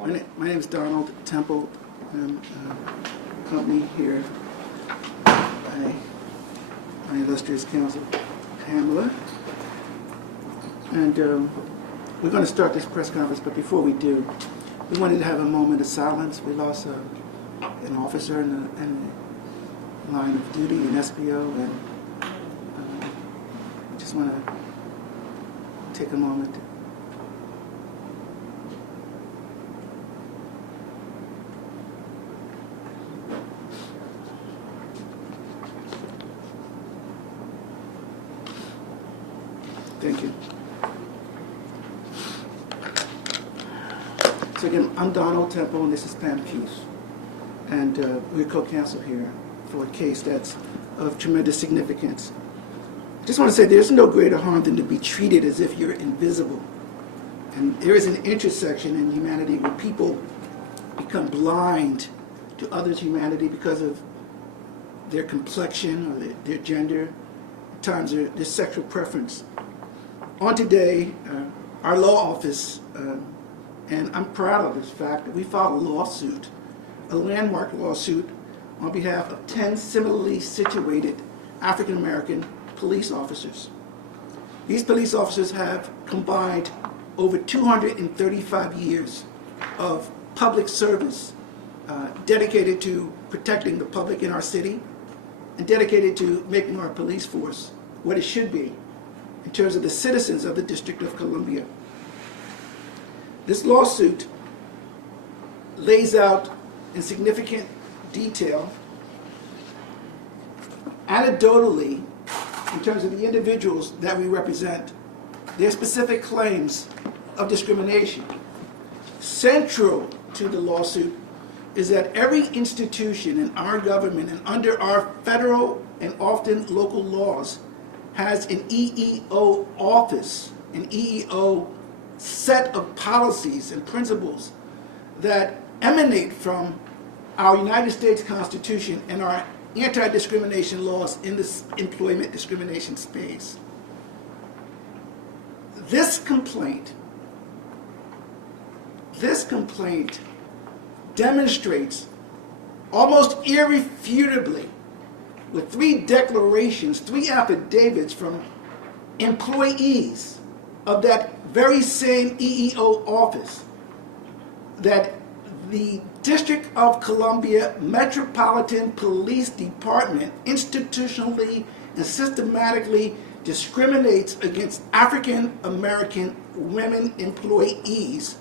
My name is Donald Temple. I'm accompanied here by my illustrious counsel, Pamela. And we're going to start this press conference, but before we do, we wanted to have a moment of silence. We lost an officer in the line of duty, an SPO, and just want to take a moment. Thank you. So again, I'm Donald Temple, and this is Pam Hughes. And we're co-counsel here for a case that's of tremendous significance. I just want to say there's no greater harm than to be treated as if you're invisible. And there is an intersection in humanity where people become blind to others' humanity because of their complexion or their gender, at times their sexual preference. On today, our law office, and I'm proud of this fact, that we filed a lawsuit, a landmark lawsuit, on behalf of 10 similarly situated African American police officers. These police officers have combined over 235 years of public service dedicated to protecting the public in our city and dedicated to making our police force what it should be in terms of the citizens of the District of Columbia. This lawsuit lays out in significant detail, anecdotally, in terms of the individuals that we represent, their specific claims of discrimination. Central to the lawsuit is that every institution in our government and under our federal and often local laws has an EEO office, an EEO set of policies and principles that emanate from our United States Constitution and our anti-discrimination laws in this employment discrimination space. This complaint demonstrates almost irrefutably with 3 declarations, 3 affidavits from employees of that very same EEO office that the District of Columbia Metropolitan Police Department institutionally and systematically discriminates against African American women employees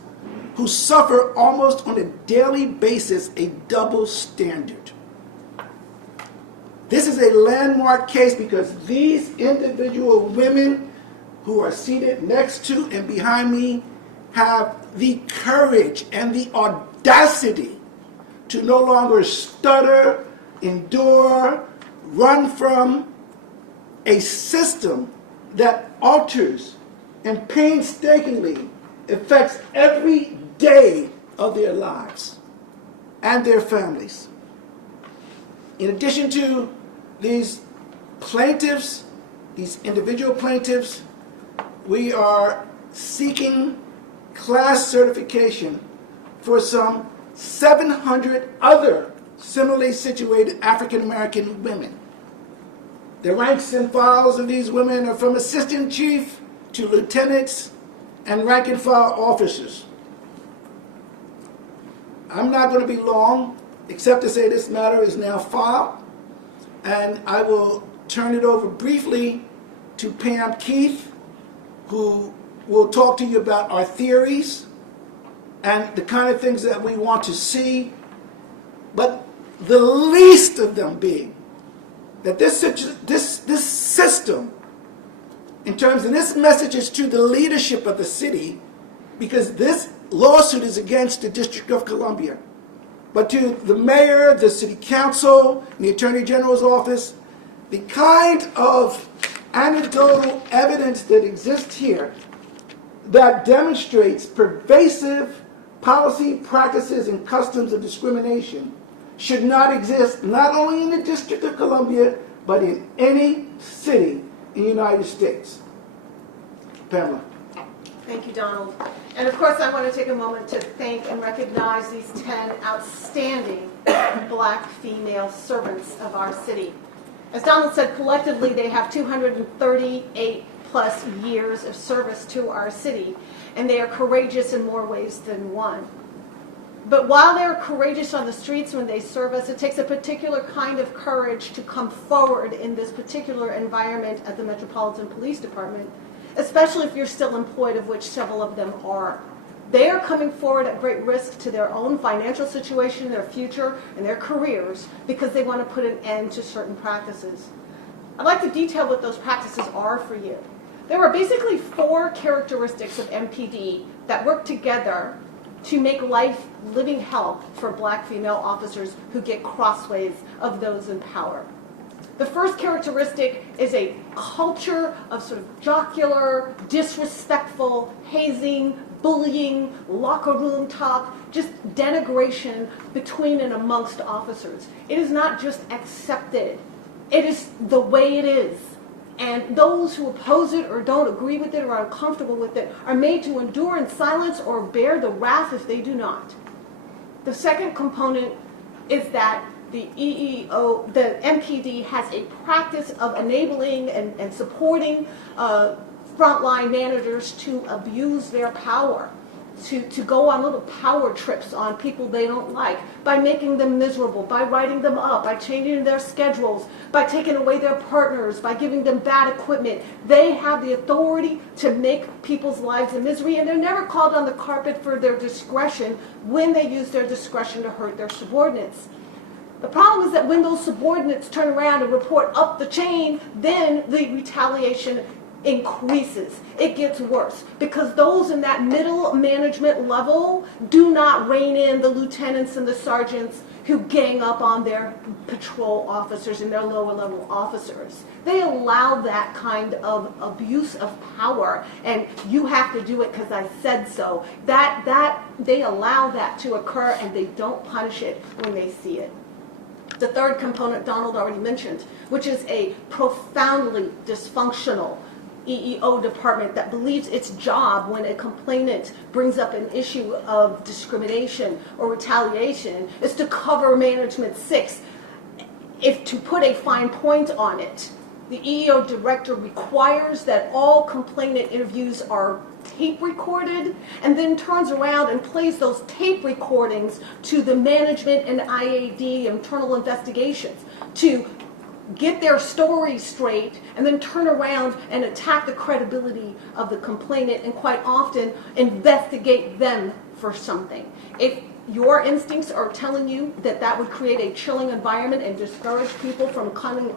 who suffer almost on a daily basis a double standard. This is a landmark case because these individual women who are seated next to and behind me have the courage and the audacity to no longer stutter, endure, run from a system that alters and painstakingly affects every day of their lives and their families. In addition to these plaintiffs, these individual plaintiffs, we are seeking class certification for some 700 other similarly situated African American women. The ranks and files of these women are from assistant chief to lieutenants and rank and file officers. I'm not going to be long, except to say this matter is now filed, and I will turn it over briefly to Pam Keith, who will talk to you about our theories and the kind of things that we want to see, but the least of them being that this system, in terms of this message is to the leadership of the city, because this lawsuit is against the District of Columbia, but to the mayor, the city council, and the attorney general's office, the kind of anecdotal evidence that exists here that demonstrates pervasive policy, practices, and customs of discrimination should not exist not only in the District of Columbia, but in any city in the United States. Pamela. Thank you, Donald. And of course, I want to take a moment to thank and recognize these 10 outstanding Black female servants of our city. As Donald said, collectively, they have 238 plus years of service to our city, and they are courageous in more ways than one. But while they're courageous on the streets when they serve us, it takes a particular kind of courage to come forward in this particular environment at the Metropolitan Police Department, especially if you're still employed, of which several of them are. They are coming forward at great risk to their own financial situation, their future, and their careers because they want to put an end to certain practices. I'd like to detail what those practices are for you. There are basically 4 characteristics of MPD that work together to make life living hell for Black female officers who get crossways of those in power. The first characteristic is a culture of sort of jocular, disrespectful, hazing, bullying, locker room talk, just denigration between and amongst officers. It is not just accepted. It is the way it is. And those who oppose it or don't agree with it or are uncomfortable with it are made to endure in silence or bear the wrath if they do not. The second component is that the MPD has a practice of enabling and supporting frontline managers to abuse their power, to go on little power trips on people they don't like, by making them miserable, by writing them up, by changing their schedules, by taking away their partners, by giving them bad equipment. They have the authority to make people's lives a misery, and they're never called on the carpet for their discretion when they use their discretion to hurt their subordinates. The problem is that when those subordinates turn around and report up the chain, then the retaliation increases. It gets worse because those in that middle management level do not rein in the lieutenants and the sergeants who gang up on their patrol officers and their lower level officers. They allow that kind of abuse of power, and you have to do it because I said so. That they allow that to occur, and they don't punish it when they see it. The third component Donald already mentioned, which is a profoundly dysfunctional EEO department that believes its job when a complainant brings up an issue of discrimination or retaliation is to cover management 6. If to put a fine point on it, the EEO director requires that all complainant interviews are tape recorded and then turns around and plays those tape recordings to the management and IAD, internal investigations, to get their story straight and then turn around and attack the credibility of the complainant and quite often investigate them for something. If your instincts are telling you that that would create a chilling environment and discourage people from coming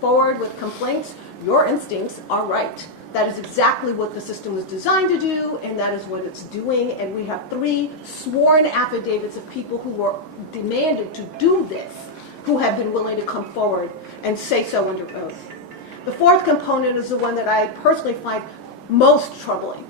forward with complaints, your instincts are right. That is exactly what the system was designed to do, and that is what it's doing. And we have 3 sworn affidavits of people who were demanded to do this, who have been willing to come forward and say so under oath. The fourth component is the one that I personally find most troubling,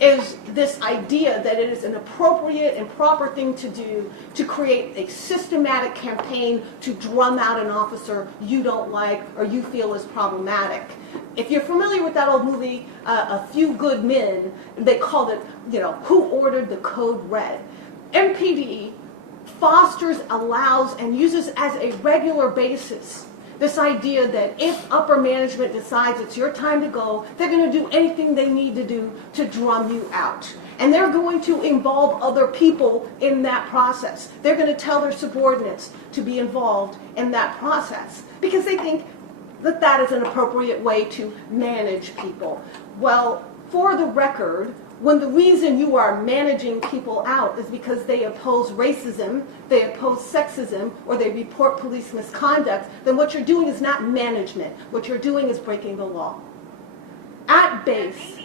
is this idea that it is an appropriate and proper thing to do to create a systematic campaign to drum out an officer you don't like or you feel is problematic. If you're familiar with that old movie, A Few Good Men, they called it, Who Ordered the Code Red? MPD fosters, allows, and uses as a regular basis this idea that if upper management decides it's your time to go, they're going to do anything they need to do to drum you out. And they're going to involve other people in that process. They're going to tell their subordinates to be involved in that process because they think that that is an appropriate way to manage people. Well, for the record, when the reason you are managing people out is because they oppose racism, they oppose sexism, or they report police misconduct, then what you're doing is not management. What you're doing is breaking the law. At base,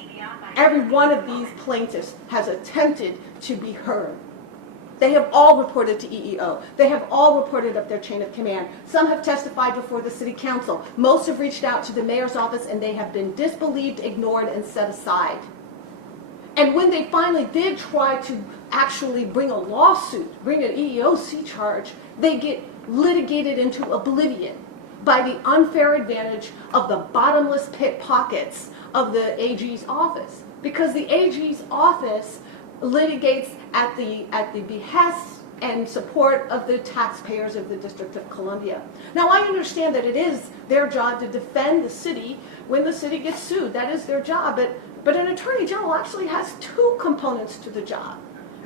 every one of these plaintiffs has attempted to be heard. They have all reported to EEO. They have all reported up their chain of command. Some have testified before the city council. Most have reached out to the mayor's office, and they have been disbelieved, ignored, and set aside. And when they finally did try to actually bring a lawsuit, bring an EEOC charge, they get litigated into oblivion by the unfair advantage of the bottomless pit pockets of the AG's office. because the AG's office litigates at the behest and support of the taxpayers of the District of Columbia. Now, I understand that it is their job to defend the city when the city gets sued. That is their job, but an attorney general actually has two components to the job.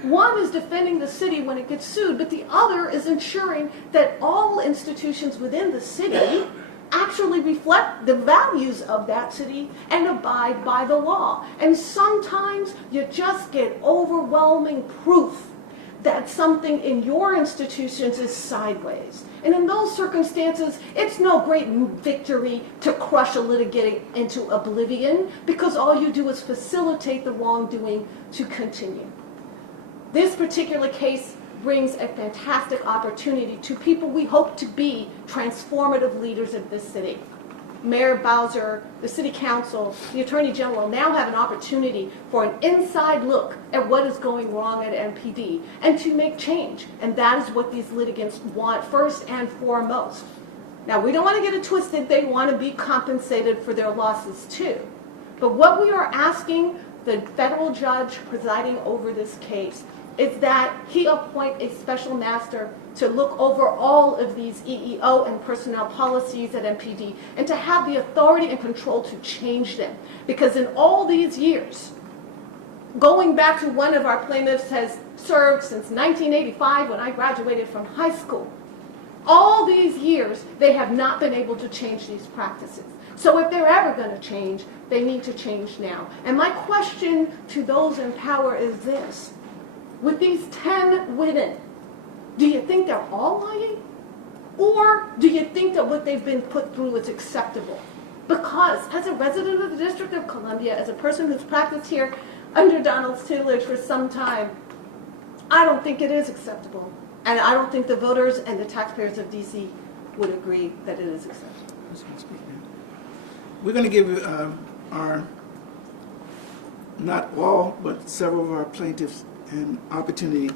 One is defending the city when it gets sued, but the other is ensuring that all institutions within the city actually reflect the values of that city and abide by the law. And sometimes you just get overwhelming proof that something in your institutions is sideways. And in those circumstances, it's no great victory to crush a litigant into oblivion, because all you do is facilitate the wrongdoing to continue. This particular case brings a fantastic opportunity to people we hope to be transformative leaders of this city. Mayor Bowser, the City Council, the Attorney General now have an opportunity for an inside look at what is going wrong at MPD and to make change. And that is what these litigants want first and foremost. Now, we don't want to get it twisted. They want to be compensated for their losses too. But what we are asking the federal judge presiding over this case is that he appoint a special master to look over all of these EEO and personnel policies at MPD and to have the authority and control to change them. Because in all these years, going back to one of our plaintiffs has served since 1985 when I graduated from high school, all these years they have not been able to change these practices. So if they're ever going to change, they need to change now. And my question to those in power is this. With these 10 women, do you think they're all lying? Or do you think that what they've been put through is acceptable? Because as a resident of the District of Columbia, as a person who's practiced here under Donald's tutelage for some time, I don't think it is acceptable. And I don't think the voters and the taxpayers of D.C. would agree that it is acceptable. We're going to give our, not all, but several of our plaintiffs an opportunity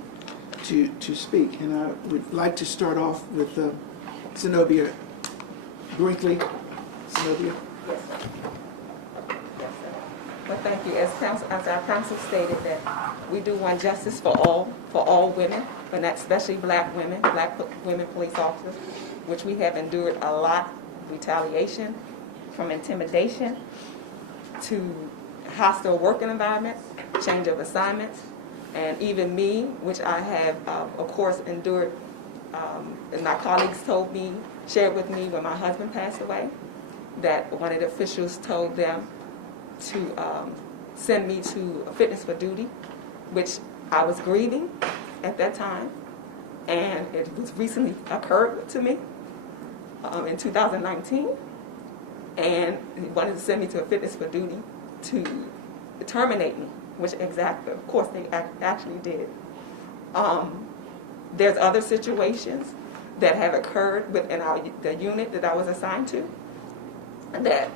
to speak. And I would like to start off with Zenobia Brinkley. Zenobia. Yes, sir. Yes, sir. Well, thank you. As our counsel stated, that we do want justice for all women, but not especially black women police officers, which we have endured a lot. Retaliation, from intimidation to hostile working environments, change of assignments, and even me, which I have, of course, endured, and my colleagues shared with me when my husband passed away, that one of the officials told them to send me to a fitness for duty, which I was grieving at that time, and it was recently occurred to me in 2019, and he wanted to send me to a fitness for duty to terminate me, which exactly, of course, they actually did. There's other situations that have occurred within the unit that I was assigned to, that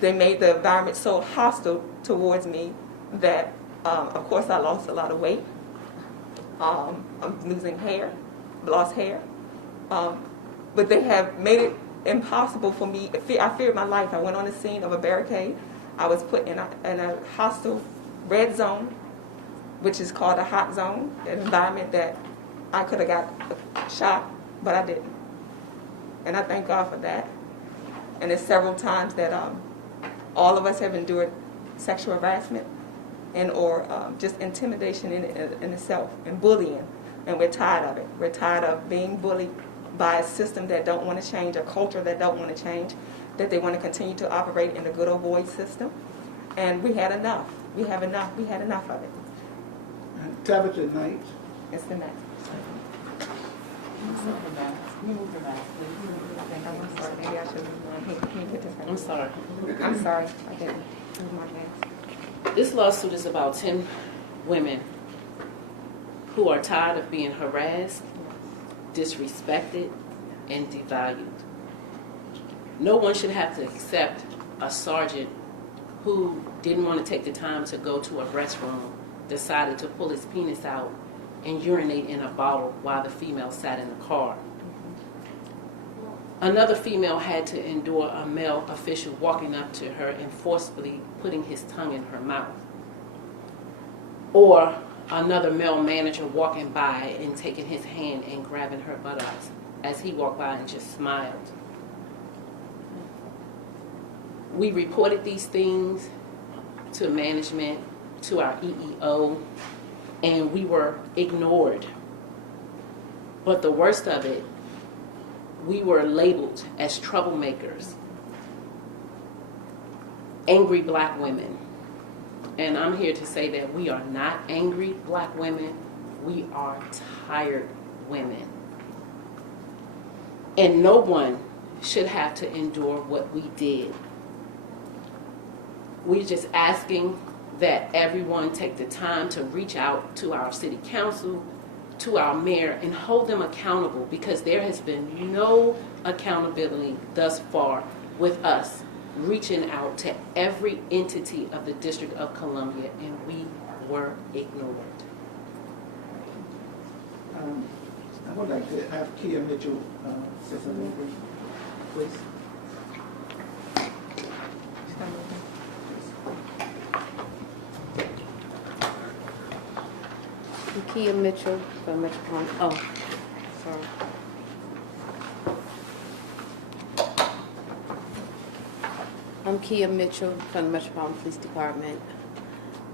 they made the environment so hostile towards me that, of course, I lost a lot of weight. I'm losing hair, lost hair. But they have made it impossible for me. I feared my life. I went on the scene of a barricade. I was put in a hostile red zone, which is called a hot zone, an environment that I could have got shot, but I didn't. And I thank God for that. And there's several times that all of us have endured sexual harassment and or just intimidation in itself, and bullying, and we're tired of it. We're tired of being bullied by a system that don't want to change, a culture that don't want to change, that they want to continue to operate in the good old boy system. And we had enough. We had enough of it. Tabitha Knight. It's the next. I'm sorry. I'm sorry. I didn't move my mask. This lawsuit is about 10 women who are tired of being harassed, disrespected, and devalued. No one should have to accept a sergeant who didn't want to take the time to go to a restroom, decided to pull his penis out and urinate in a bottle while the female sat in the car. Another female had to endure a male official walking up to her and forcefully putting his tongue in her mouth. or another male manager walking by and taking his hand and grabbing her buttocks as he walked by and just smiled. We reported these things to management, to our EEO, and we were ignored. But the worst of it, we were labeled as troublemakers, angry black women. And I'm here to say that we are not angry black women, we are tired women. And no one should have to endure what we did. We're just asking that everyone take the time to reach out to our city council, to our mayor, and hold them accountable, because there has been no accountability thus far with us reaching out to every entity of the District of Columbia, and we were ignored. I would like to have Kia Mitchell say something, please. I'm Kia Mitchell from Metropolitan. Oh, sorry. I'm Kia Mitchell from the Metropolitan Police Department.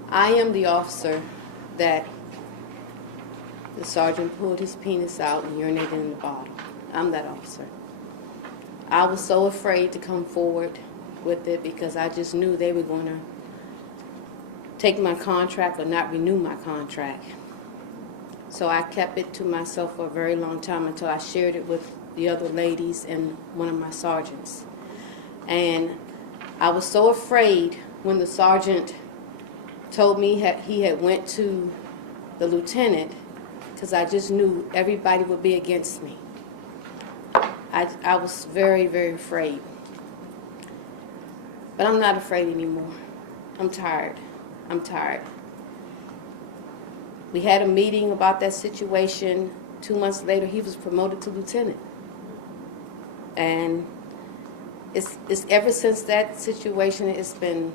I am the officer that the sergeant pulled his penis out and urinated in the bottle. I'm that officer. I was so afraid to come forward with it because I just knew they were going to take my contract or not renew my contract. So I kept it to myself for a very long time until I shared it with the other ladies and one of my sergeants. And I was so afraid when the sergeant told me he had went to the lieutenant, because I just knew everybody would be against me. I was very, very afraid. But I'm not afraid anymore. I'm tired. I'm tired. We had a meeting about that situation. 2 months later, he was promoted to lieutenant. And it's ever since that situation, it's been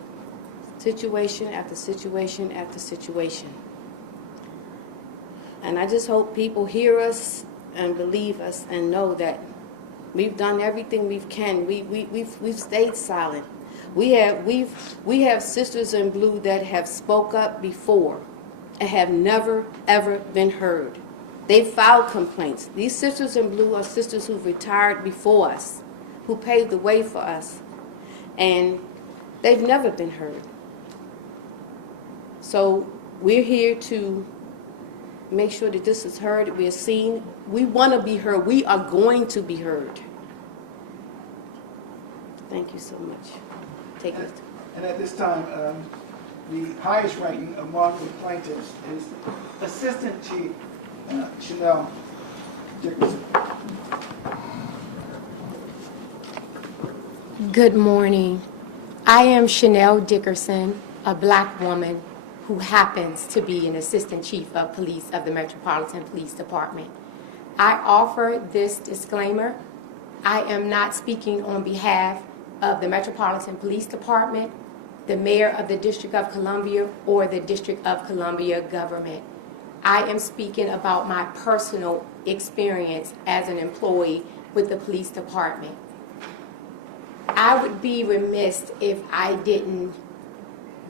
situation after situation after situation. And I just hope people hear us and believe us and know that we've done everything we can. We've stayed silent. We have sisters in blue that have spoke up before and have never ever been heard. They filed complaints. These sisters in blue are sisters who've retired before us, who paved the way for us, and they've never been heard. So we're here to make sure that this is heard, we're seen. We want to be heard. We are going to be heard. Thank you so much. Take it. And at this time, the highest ranking among the plaintiffs is Assistant Chief Chanelle Dickerson. Good morning. I am Chanelle Dickerson, a black woman who happens to be an Assistant Chief of Police of the Metropolitan Police Department. I offer this disclaimer. I am not speaking on behalf of the Metropolitan Police Department, the Mayor of the District of Columbia, or the District of Columbia government. I am speaking about my personal experience as an employee with the police department. I would be remiss if I didn't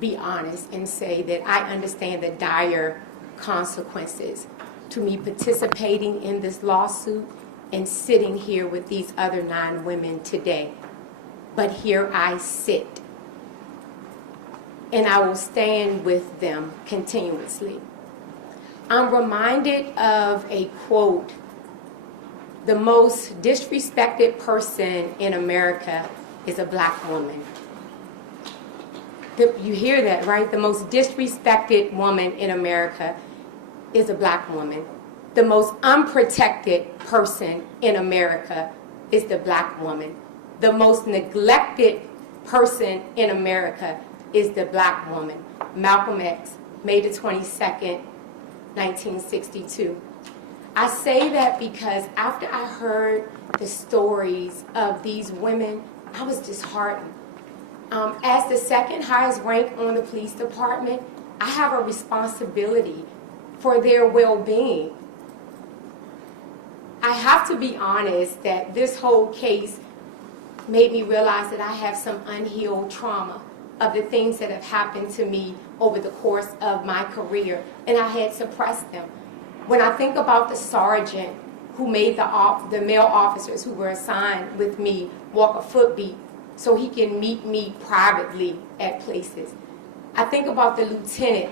be honest and say that I understand the dire consequences to me participating in this lawsuit and sitting here with these other 9 women today. But here I sit, and I will stand with them continuously. I'm reminded of a quote: the most disrespected person in America is a black woman. You hear that, right? The most disrespected woman in America is a black woman. The most unprotected person in America is the black woman. The most neglected person in America is the black woman. Malcolm X, May the 22nd, 1962. I say that because after I heard the stories of these women, I was disheartened. As the second highest rank on the police department, I have a responsibility for their well-being. I have to be honest that this whole case made me realize that I have some unhealed trauma of the things that have happened to me over the course of my career, and I had suppressed them. When I think about the sergeant who made the male officers who were assigned with me walk a footbeat so he can meet me privately at places, I think about the lieutenant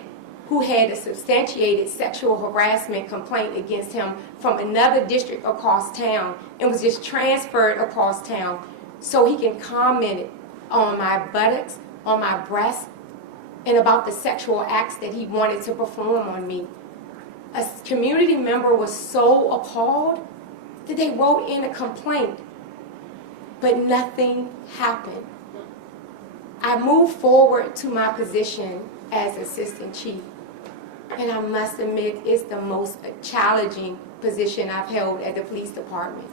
who had a substantiated sexual harassment complaint against him from another district across town and was just transferred across town so he can comment on my buttocks, on my breasts, and about the sexual acts that he wanted to perform on me. A community member was so appalled that they wrote in a complaint, but nothing happened. I moved forward to my position as assistant chief, and I must admit it's the most challenging position I've held at the police department.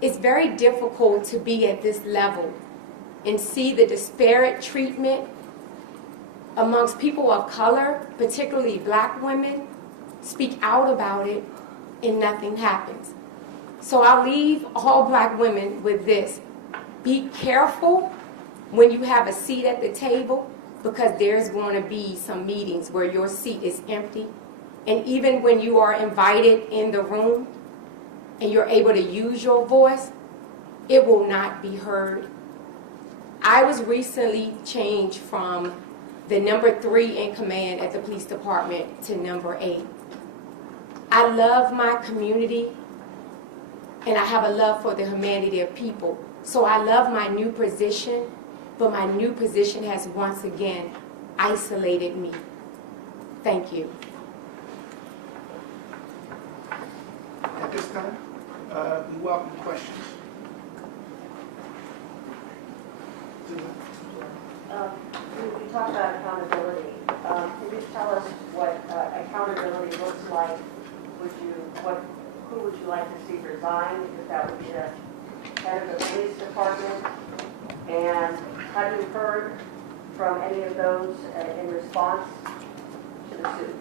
It's very difficult to be at this level and see the disparate treatment amongst people of color, particularly black women, speak out about it, and nothing happens. So I'll leave all black women with this. Be careful when you have a seat at the table, because there's going to be some meetings where your seat is empty. And even when you are invited in the room and you're able to use your voice, it will not be heard. I was recently changed from the number 3 in command at the police department to number 8. I love my community, and I have a love for the humanity of people. So I love my new position, but my new position has once again isolated me. Thank you. At this time, we welcome questions. You talked about accountability. Can you tell us what accountability looks like? Who would you like to see resign? Because that would be the head of the police department. And have you heard from any of those in response to the suit?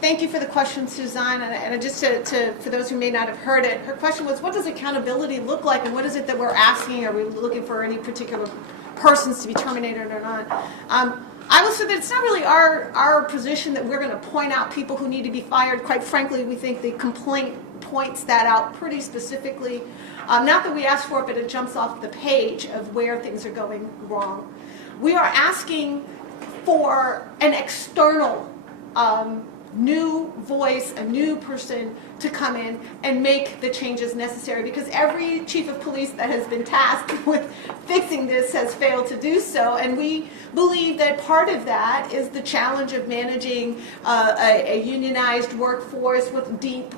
Thank you for the question, Suzanne. And just for those who may not have heard it, her question was, what does accountability look like, and what is it that we're asking? Are we looking for any particular persons to be terminated or not? I will say that it's not really our position that we're going to point out people who need to be fired. Quite frankly, we think the complaint points that out pretty specifically. Not that we ask for it, but it jumps off the page of where things are going wrong. We are asking for an external new voice, a new person to come in and make the changes necessary, because every chief of police that has been tasked with fixing this has failed to do so. And we believe that part of that is the challenge of managing a unionized workforce with deep,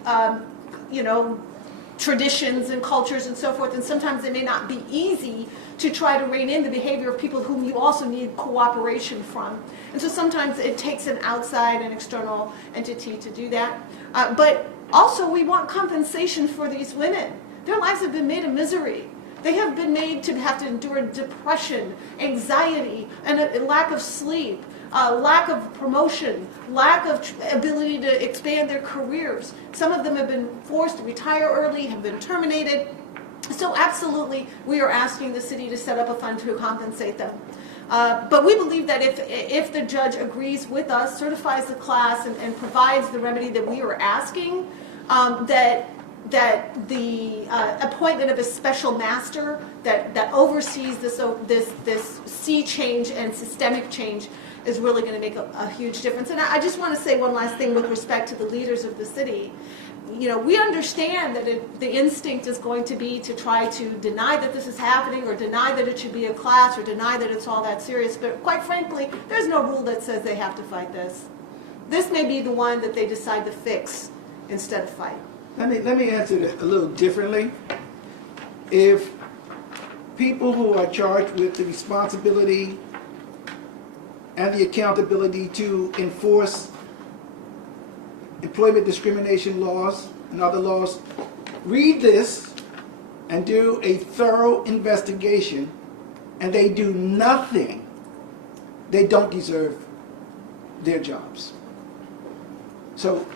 traditions and cultures and so forth. And sometimes it may not be easy to try to rein in the behavior of people whom you also need cooperation from. And so sometimes it takes an outside and external entity to do that. But also we want compensation for these women. Their lives have been made a misery. They have been made to have to endure depression, anxiety, and a lack of sleep, lack of promotion, lack of ability to expand their careers. Some of them have been forced to retire early, have been terminated. So absolutely, we are asking the city to set up a fund to compensate them. But we believe that if the judge agrees with us, certifies the class, and provides the remedy that we are asking, that the appointment of a special master that oversees this sea change and systemic change is really going to make a huge difference. And I just want to say one last thing with respect to the leaders of the city. We understand that the instinct is going to be to try to deny that this is happening, or deny that it should be a class, or deny that it's all that serious. But quite frankly, there's no rule that says they have to fight this. This may be the one that they decide to fix instead of fight. Let me answer it a little differently. If people who are charged with the responsibility and the accountability to enforce employment discrimination laws and other laws read this and do a thorough investigation, and they do nothing they don't deserve their jobs. So,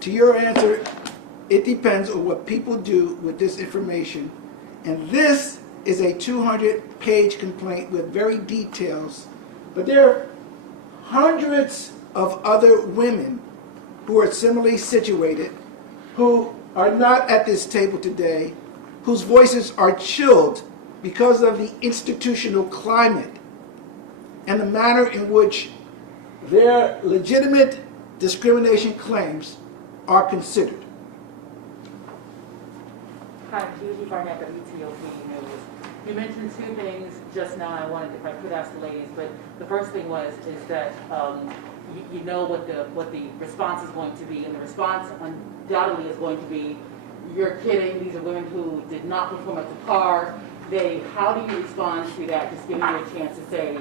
to your answer, it depends on what people do with this information. And this is a 200-page complaint with very details. But there are hundreds of other women who are similarly situated, who are not at this table today, whose voices are chilled because of the institutional climate and the manner in which their legitimate discrimination claims are considered. Hi, Judy Barnett, WTOP News. You mentioned two things just now. I wanted, if I could ask the ladies, but the first thing is that you know what the response is going to be, and the response undoubtedly is going to be, "You're kidding. These are women who did not perform at the par." How do you respond to that? Just giving you a chance to say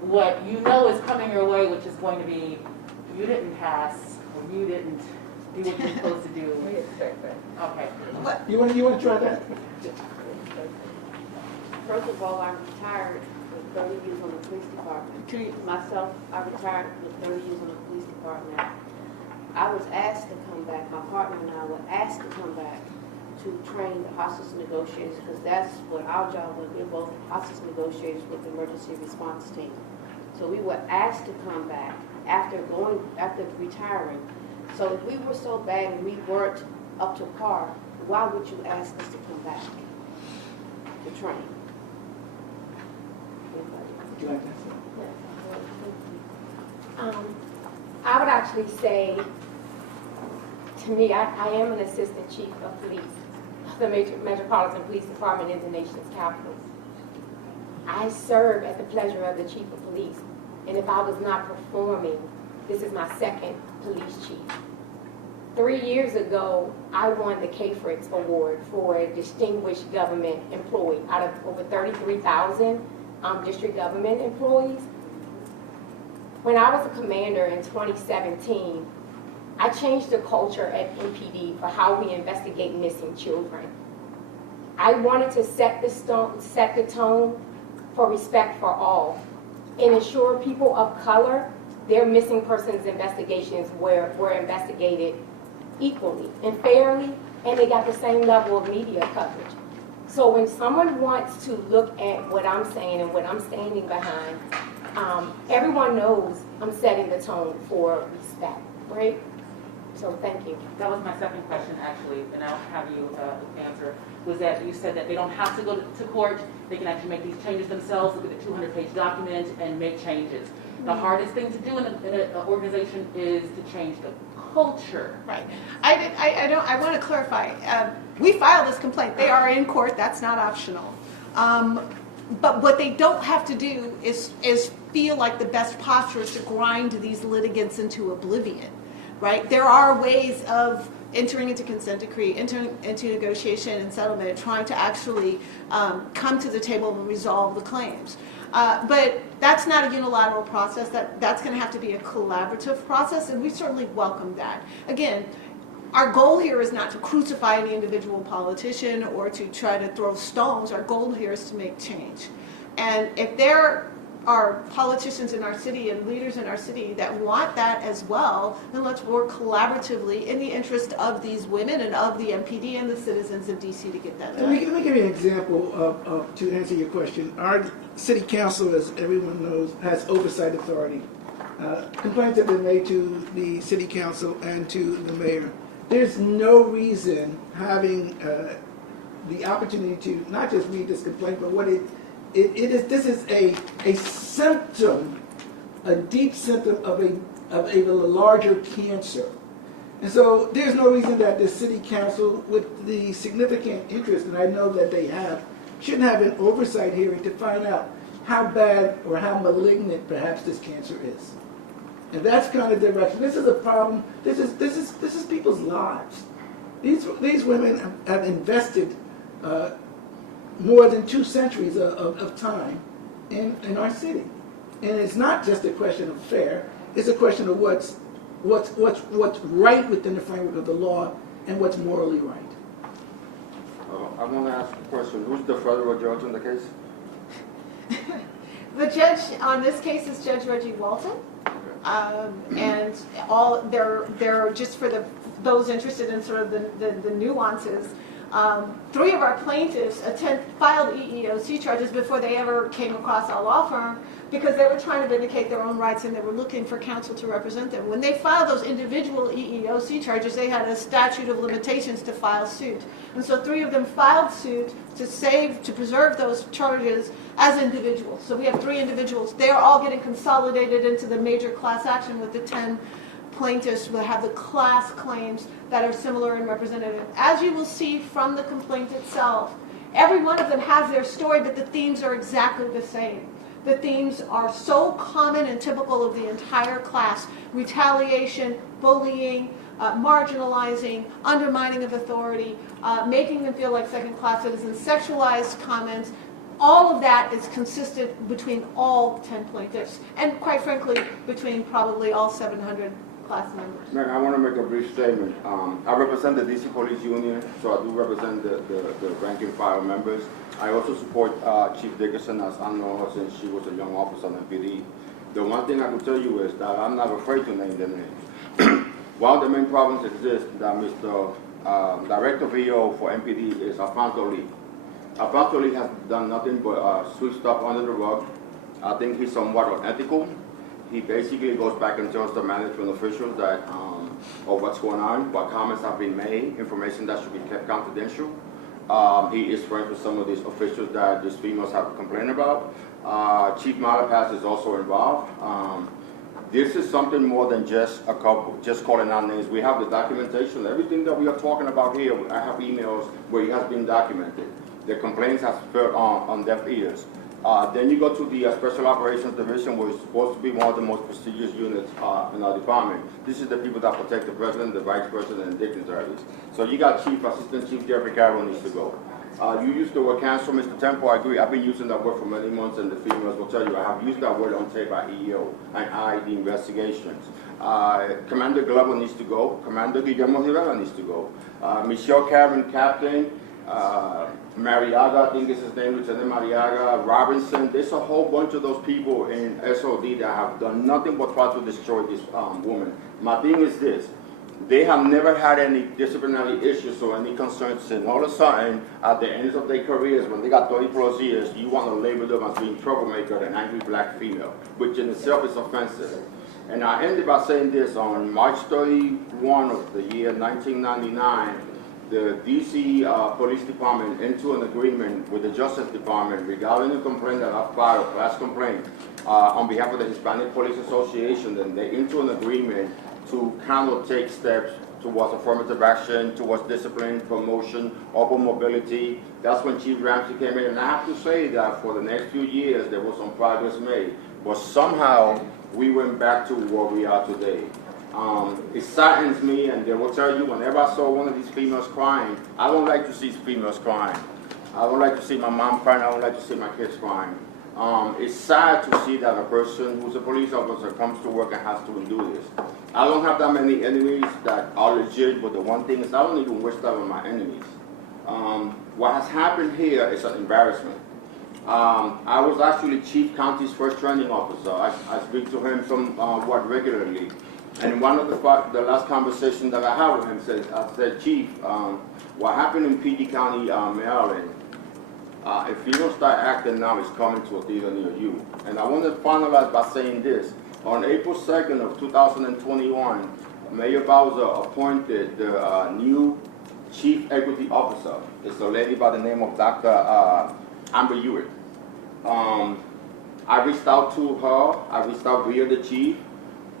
what you know is coming your way, which is going to be, you didn't pass, or you didn't do what you're supposed to do. We expect that. Okay. You want to try that? First of all, I retired with 30 years on the police department. Myself, I retired with 30 years on the police department. I was asked to come back, my partner and I were asked to come back to train the hostage negotiators, because that's what our job was. We're both hostage negotiators with the emergency response team. So we were asked to come back after retiring. So if we were so bad and we weren't up to par, why would you ask us to come back to train? Would you like that? I would actually say, to me, I am an assistant chief of police of the Metropolitan Police Department in the nation's capital. I serve at the pleasure of the chief of police, and if I was not performing, this is my second police chief. 3 years ago, I won the KFRIX Award for a distinguished government employee out of over 33,000 district government employees. When I was a commander in 2017, I changed the culture at MPD for how we investigate missing children. I wanted to set the tone for respect for all and ensure people of color, their missing persons investigations were investigated equally and fairly, and they got the same level of media coverage. So when someone wants to look at what I'm saying and what I'm standing behind, everyone knows I'm setting the tone for respect, right? So thank you. That was my second question, actually, and I'll have you answer, was that you said that they don't have to go to court, they can actually make these changes themselves, look at the 200-page document and make changes. The hardest thing to do in an organization is to change the culture. Right. I want to clarify. We filed this complaint. They are in court. That's not optional. But what they don't have to do is feel like the best posture is to grind these litigants into oblivion. Right? There are ways of entering into consent decree, entering into negotiation and settlement, and trying to actually come to the table and resolve the claims. But that's not a unilateral process. That's going to have to be a collaborative process, and we certainly welcome that. Again, our goal here is not to crucify any individual politician or to try to throw stones. Our goal here is to make change. And if there are politicians in our city and leaders in our city that want that as well, then let's work collaboratively in the interest of these women and of the MPD and the citizens of DC to get that done. Let me give you an example to answer your question. Our city council, as everyone knows, has oversight authority. Complaints have been made to the city council and to the mayor. There's no reason having the opportunity to not just read this complaint, but what it is. This is a symptom, a deep symptom of a larger cancer. And so there's no reason that the city council, with the significant interest, and I know that they have, shouldn't have an oversight hearing to find out how bad or how malignant perhaps this cancer is. And that's kind of direction. This is a problem. This is people's lives. These women have invested more than 2 centuries of time in our city, and it's not just a question of fair. It's a question of what's right within the framework of the law and what's morally right. I want to ask a question. Who's the federal judge in the case? The judge on this case is Judge Reggie Walton. And all they're just for those interested in sort of the nuances. 3 of our plaintiffs filed EEOC charges before they ever came across our law firm because they were trying to vindicate their own rights and they were looking for counsel to represent them. When they filed those individual EEOC charges, they had a statute of limitations to file suit. And so 3 of them filed suit to preserve those charges as individuals. So we have 3 individuals. They are all getting consolidated into the major class action with the 10 plaintiffs will have the class claims that are similar and representative. As you will see from the complaint itself, every one of them has their story, but the themes are exactly the same. The themes are so common and typical of the entire class: retaliation, bullying, marginalizing, undermining of authority, making them feel like second-class citizens, sexualized comments. All of that is consistent between all 10 plaintiffs, and quite frankly, between probably all 700 class members. Ma'am, I want to make a brief statement. I represent the DC Police Union, so I do represent the rank and file members. I also support Chief Dickerson, as I know her since she was a young officer on MPD. The one thing I can tell you is that I'm not afraid to name their names. One of the main problems exists that Mr. Director VO for MPD is Alfonso Lee. Alfonso Lee has done nothing but sweep stuff under the rug. I think he's somewhat unethical. He basically goes back and tells the management officials that of what's going on, what comments have been made, information that should be kept confidential. He is friends with some of these officials that these females have complained about. Chief Malapas is also involved. This is something more than just a couple, just calling out names. We have the documentation. Everything that we are talking about here, I have emails where it has been documented. The complaints have fell on deaf ears. Then you go to the Special Operations Division, which is supposed to be one of the most prestigious units in our department. This is the people that protect the President, the Vice President, and dignitaries. So you got Assistant Chief Jeffrey Carroll needs to go. You used the word cancel, Mr. Temple. I agree. I've been using that word for many months, and the females will tell you I have used that word on tape at EEO and the investigations. Commander Glover needs to go. Commander Guillermo Rivera needs to go. Michelle Karen, Captain. Mariaga, I think is his name, Lieutenant Mariaga, Robinson. There's a whole bunch of those people in SOD that have done nothing but try to destroy this woman. My thing is this: they have never had any disciplinary issues or any concerns, and all of a sudden, at the end of their careers, when they got 30 plus years, you want to label them as being troublemaker and angry black female, which in itself is offensive. And I ended by saying this: on March 31 of the year 1999, the DC Police Department into an agreement with the Justice Department regarding a complaint that I filed, a class complaint, on behalf of the Hispanic Police Association, and they into an agreement to kind of take steps towards affirmative action, towards discipline, promotion, open mobility. That's when Chief Ramsey came in, and I have to say that for the next few years there was some progress made, but somehow we went back to where we are today. It saddens me, and they will tell you whenever I saw one of these females crying, I don't like to see females crying. I don't like to see my mom crying. I don't like to see my kids crying. It's sad to see that a person who's a police officer comes to work and has to do this. I don't have that many enemies that are legit, but the one thing is I don't even wish that on my enemies. What has happened here is an embarrassment. I was actually Chief County's first training officer. I speak to him somewhat regularly. And one of the last conversations that I had with him I said, Chief, what happened in PD County, Maryland, if you don't start acting now, it's coming to a theater near you. And I want to finalize by saying this. On April 2nd of 2021, Mayor Bowser appointed the new Chief Equity Officer. It's a lady by the name of Dr. Amber Hewitt. I reached out to her. I reached out via the chief.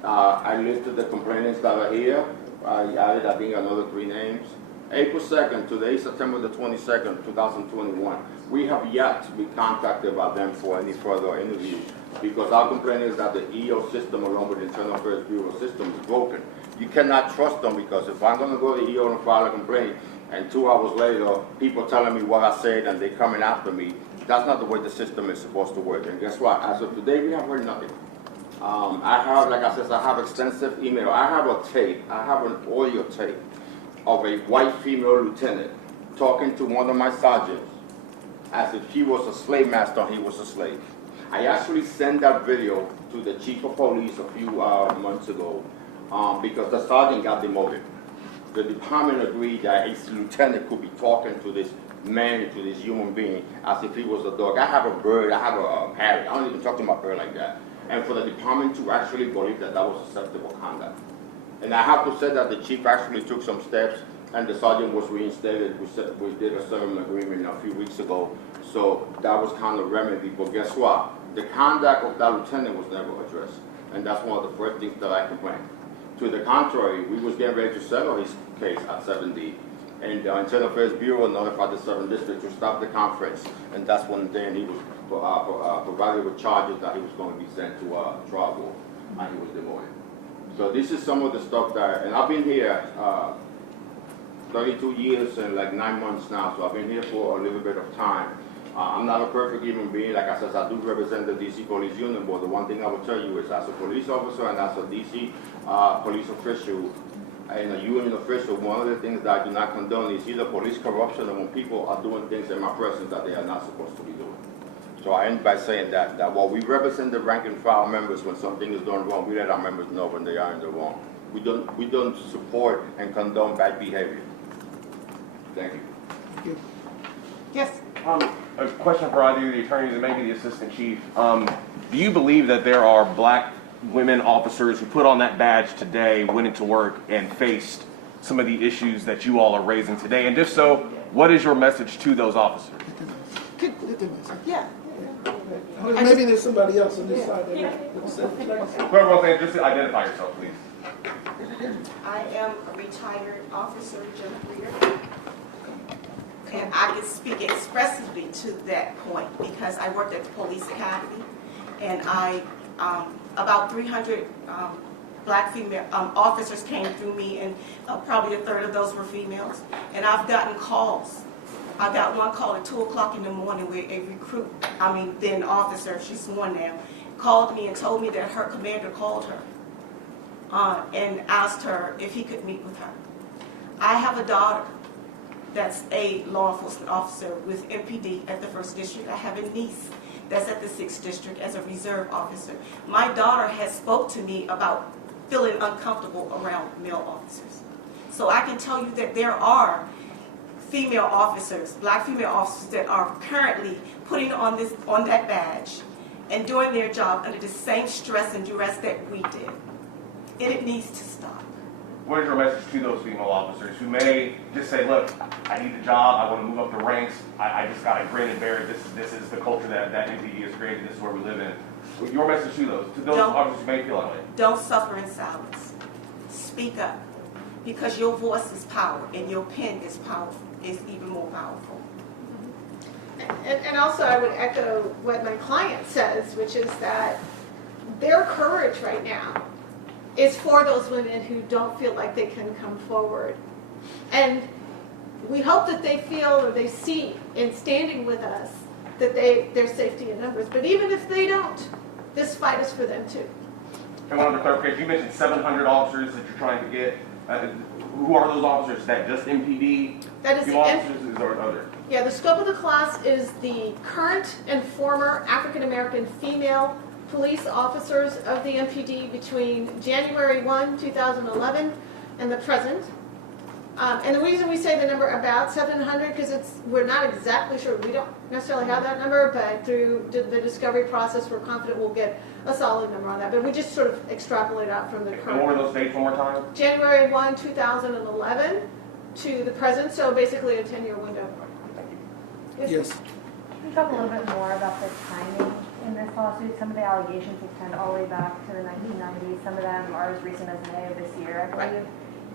I listed the complainants that are here. I added, I think, another 3 names. April 2nd, today, September the 22nd, 2021. We have yet to be contacted by them for any further interviews because our complaint is that the EO system, along with the Internal Affairs Bureau system, is broken. You cannot trust them because if I'm going to go to the EO and file a complaint, and 2 hours later, people telling me what I said and they're coming after me, that's not the way the system is supposed to work. And guess what? As of today, we have heard nothing. I have, like I said, I have extensive email. I have a tape. I have an audio tape of a white female lieutenant talking to one of my sergeants as if she was a slave master and he was a slave. I actually sent that video to the chief of police a few months ago because the sergeant got demoted. The department agreed that his lieutenant could be talking to this man, to this human being, as if he was a dog. I have a bird, I have a parrot. I don't even talk to my bird like that. And for the department to actually believe that that was acceptable conduct. And I have to say that the chief actually took some steps, and the sergeant was reinstated. We did a settlement agreement a few weeks ago, so that was kind of remedy. But guess what? The conduct of that lieutenant was never addressed, and that's one of the first things that I complained. To the contrary, we was getting ready to settle his case at 7D, and the Internal Affairs Bureau notified the 7th District to stop the conference, and that's when then he was provided with charges that he was going to be sent to trial board, and he was demoted. So this is some of the stuff that, and I've been here 32 years and like 9 months now, so I've been here for a little bit of time. I'm not a perfect human being. Like I said, I do represent the DC Police Union, but the one thing I will tell you is as a police officer and as a DC police official and a union official, one of the things that I do not condone is either police corruption or when people are doing things in my presence that they are not supposed to be doing. So I end by saying that while we represent the rank and file members when something is done wrong, we let our members know when they are in the wrong. We don't support and condone bad behavior. Thank you. Thank you. Yes. A question for either the attorneys and maybe the assistant chief. Do you believe that there are black women officers who put on that badge today, went into work, and faced some of the issues that you all are raising today? And if so, what is your message to those officers? Yeah. Maybe there's somebody else on this side. Whoever wants to just identify yourself, please. I am a retired officer, Jennifer, and I can speak expressively to that point because I worked at the police academy, and about 300 black female officers came through me, and probably a third of those were females. And I've gotten calls. I got one call at 2 o'clock in the morning where a recruit, then officer, she's sworn now, called me and told me that her commander called her and asked her if he could meet with her. I have a daughter that's a law enforcement officer with MPD at the 1st District. I have a niece that's at the 6th District as a reserve officer. My daughter has spoke to me about feeling uncomfortable around male officers. So I can tell you that there are female officers, black female officers, that are currently putting on that badge and doing their job under the same stress and duress that we did. And it needs to stop. What is your message to those female officers who may just say, look, I need the job, I want to move up the ranks, I just got to grin and bear it, this is the culture that MPD has created, this is where we live in. Your message to those officers who may feel that way. Don't suffer in silence. Speak up, because your voice is power and your pen is powerful, is even more powerful. And also I would echo what my client says, which is that their courage right now is for those women who don't feel like they can come forward. And we hope that they feel or they see in standing with us that there's safety in numbers. But even if they don't, this fight is for them too. And one other clarification, you mentioned 700 officers that you're trying to get. Who are those officers? Is that just MPD? That is the officers, is there other? Yeah, the scope of the class is the current and former African American female police officers of the MPD between January 1, 2011 and the present. And the reason we say the number about 700 because we're not exactly sure. We don't necessarily have that number, but through the discovery process, we're confident we'll get a solid number on that. But we just sort of extrapolate out from the current. And what were those dates one more time? January 1, 2011 to the present, so basically a 10-year window. Yes. Can you talk a little bit more about the timing in this lawsuit? Some of the allegations extend all the way back to the 1990s. Some of them are as recent as May of this year, I believe.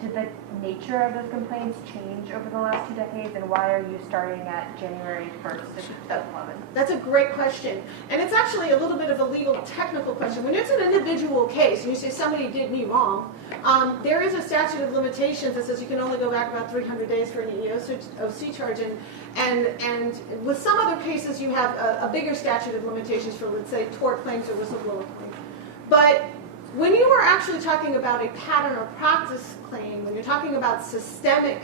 Did the nature of those complaints change over the last 2 decades, and why are you starting at January 1st of 2011? That's a great question. And it's actually a little bit of a legal technical question. When it's an individual case, and you say somebody did me wrong, there is a statute of limitations that says you can only go back about 300 days for an EEOC charge. And with some other cases, you have a bigger statute of limitations for, let's say, tort claims or whistleblower claims. But when you are actually talking about a pattern or practice claim, when you're talking about systemic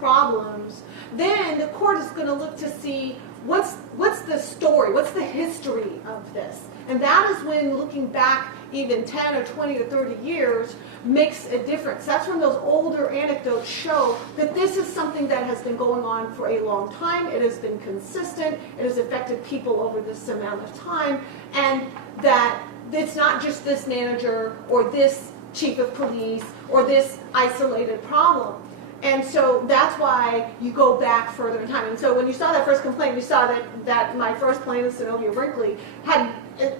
problems, then the court is going to look to see what's the story? What's the history of this? And that is when looking back even 10 or 20 or 30 years makes a difference. That's when those older anecdotes show that this is something that has been going on for a long time. It has been consistent. It has affected people over this amount of time. And that it's not just this manager or this chief of police or this isolated problem. And so that's why you go back further in time. And so when you saw that first complaint, you saw that my first plaintiff, Sylvia Brinkley, had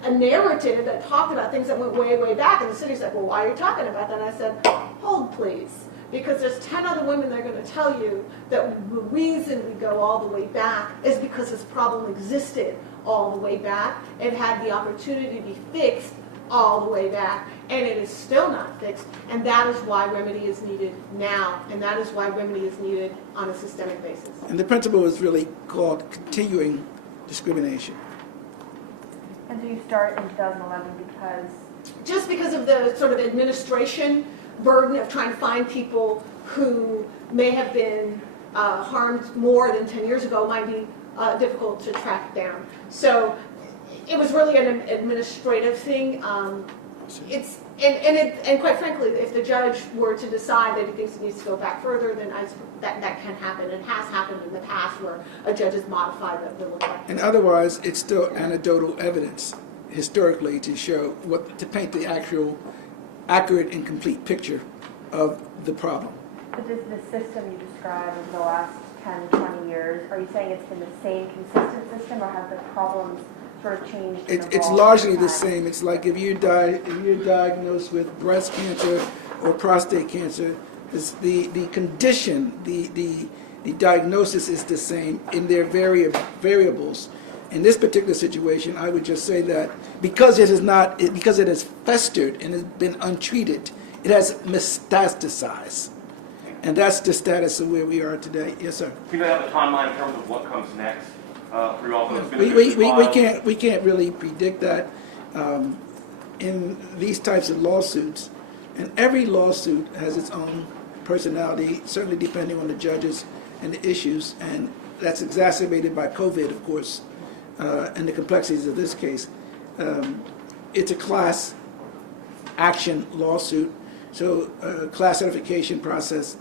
a narrative that talked about things that went way, way back. And the city's like, well, why are you talking about that? And I said, hold please. Because there's 10 other women that are going to tell you that the reason we go all the way back is because this problem existed all the way back. It had the opportunity to be fixed all the way back, and it is still not fixed, and that is why remedy is needed now, and that is why remedy is needed on a systemic basis. And the principle is really called continuing discrimination. And so you start in 2011 because? Just because of the sort of administration burden of trying to find people who may have been harmed more than 10 years ago might be difficult to track down. So it was really an administrative thing. And quite frankly, if the judge were to decide that he thinks it needs to go back further, then that can happen. It has happened in the past where a judge has modified the law. And otherwise, it's still anecdotal evidence historically to show to paint the actual accurate and complete picture of the problem. But does the system you described over the last 10, 20 years, are you saying it's been the same consistent system, or have the problems sort of changed? It's largely the same. It's like if you're diagnosed with breast cancer or prostate cancer, the condition, the diagnosis is the same in their variables. In this particular situation, I would just say that because it has festered and has been untreated, it has metastasized. And that's the status of where we are today. Yes, sir. Do you have a timeline in terms of what comes next for you all? We can't really predict that in these types of lawsuits. And every lawsuit has its own personality, certainly depending on the judges and the issues. And that's exacerbated by COVID, of course, and the complexities of this case. It's a class action lawsuit, so a class certification process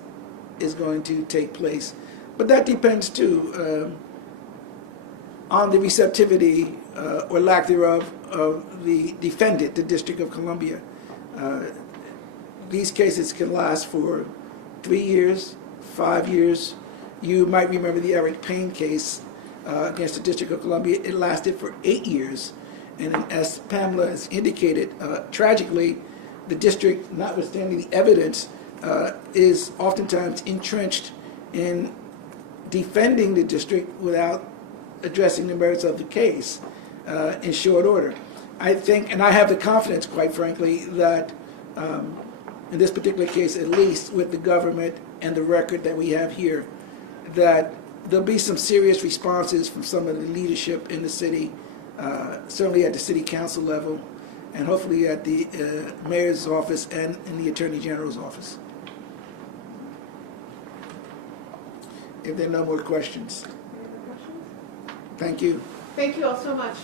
is going to take place. But that depends, too, on the receptivity or lack thereof of the defendant, the District of Columbia. These cases can last for 3 years, 5 years. You might remember the Eric Payne case against the District of Columbia. It lasted for 8 years. And as Pamela has indicated, tragically, the district, notwithstanding the evidence, is oftentimes entrenched in defending the district without addressing the merits of the case in short order. I think, and I have the confidence, quite frankly, that in this particular case, at least with the government and the record that we have here, that there'll be some serious responses from some of the leadership in the city, certainly at the city council level, and hopefully at the mayor's office and in the attorney general's office. If there are no more questions. Thank you. Thank you all so much.